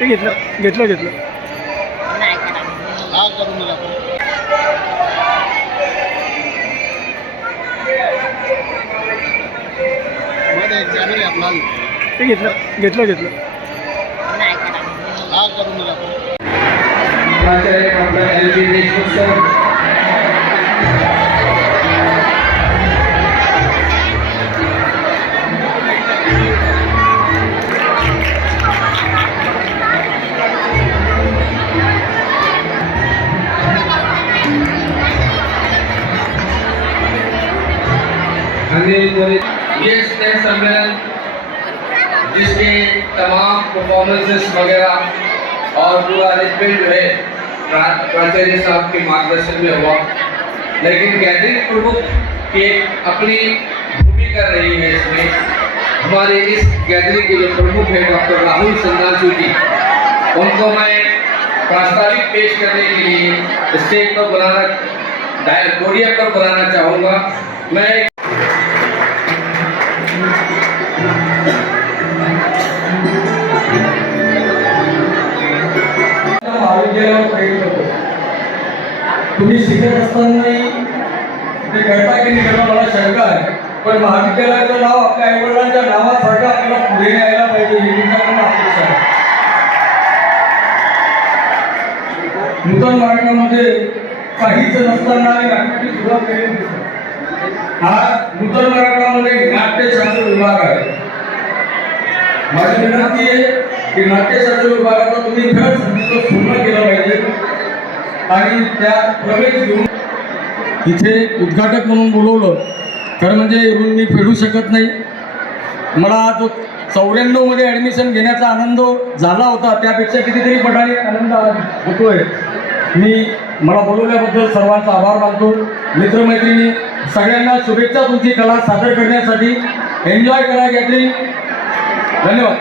घेतलं घेतलं घेतलं नाही करा हा करून दिला आपण मध्ये एक चॅनल आहे आपला ते घेतलं घेतलं घेतलं नाही करा हा करून दिला आपण ये स्नेह सम्मेलन जिसके तमाम परफॉर्मेंसेस वगैरह और पूरा अरेंजमेंट जो है साहब के मार्गदर्शन में हुआ। लेकिन गैदरिंग प्रमुख की अपनी भूमिका रही है इसमें, हमारे इस गैदरिंग के जो प्रमुख है डॉक्टर राहुल संदासू जी, उनको मैं प्रास्ताविक पेश करने के लिए स्टेज पर बुलाना पोडियम पर बुलाना चाहूँगा। मैं तुम्ही शिकत असतानाही ते करता की नाही करता मला शंका आहे. पण महाविद्यालयाचं नाव आपल्या आईवडिलांच्या नावासारखं आपल्याला पुढे न्यायला पाहिजे ही तुमच्याकडून अपेक्षा आहे. नूतन मार्गामध्ये काहीच नसताना आम्ही सुरुवात केली हा नूतन मराठामध्ये नाट्यशास्त्र विभाग आहे. माझी विनंती आहे की नाट्यशास्त्र विभागाचा तुम्ही खरंच पूर्ण केलं पाहिजे. आणि त्या प्रवेश घेऊन इथे उद्घाटक म्हणून बोलवलं. खरं म्हणजे इरून मी फेडू शकत नाही. मला जो चौऱ्याण्णवमध्ये ॲडमिशन घेण्याचा आनंद झाला होता त्यापेक्षा कितीतरी पटाने आनंद होतोय. मी मला बोलवल्याबद्दल सर्वांचा आभार मानतो. मित्रमैत्रिणी सगळ्यांना शुभेच्छा तुमची कला सादर करण्यासाठी. एन्जॉय करा गॅदरिंग धन्यवाद.